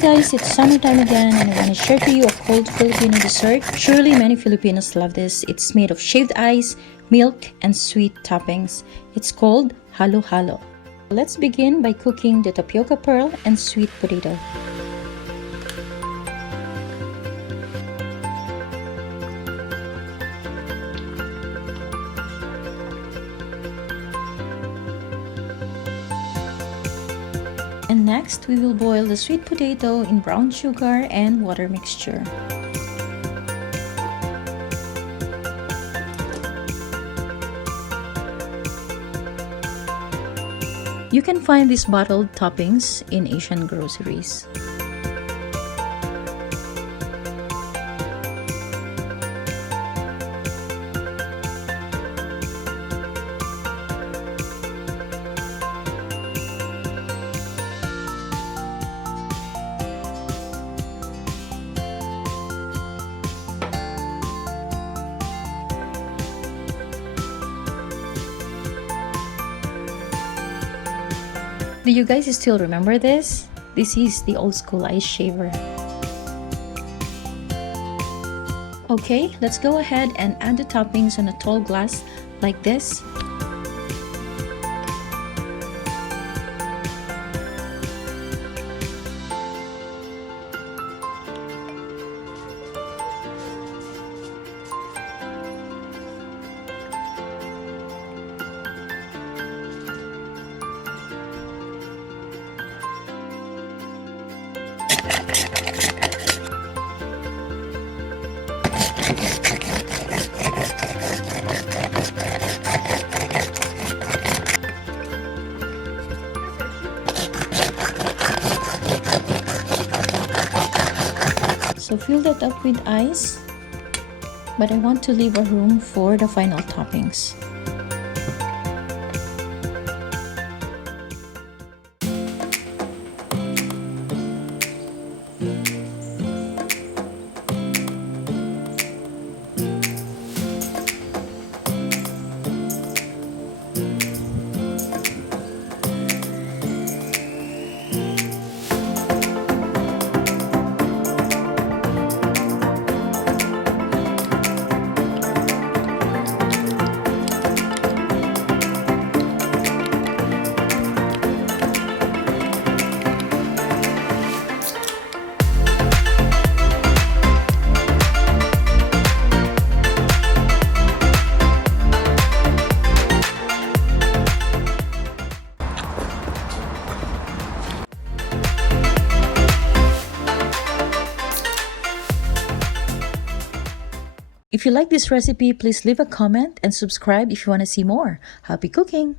guys, it's summertime again and I want to share to you a cold Filipino dessert. Surely many Filipinos love this. It's made of shaved ice, milk, and sweet toppings. It's called Halu Halo. Let's begin by cooking the tapioca pearl and sweet potato. And next, we will boil the sweet potato in brown sugar and water mixture. You can find these bottled toppings in Asian groceries. Do you guys still remember this? This is the old school ice shaver. Okay, let's go ahead and add the toppings on a tall glass like this. So fill that up with ice, but I want to leave a room for the final toppings. If you like this recipe, please leave a comment and subscribe if you want to see more. Happy cooking!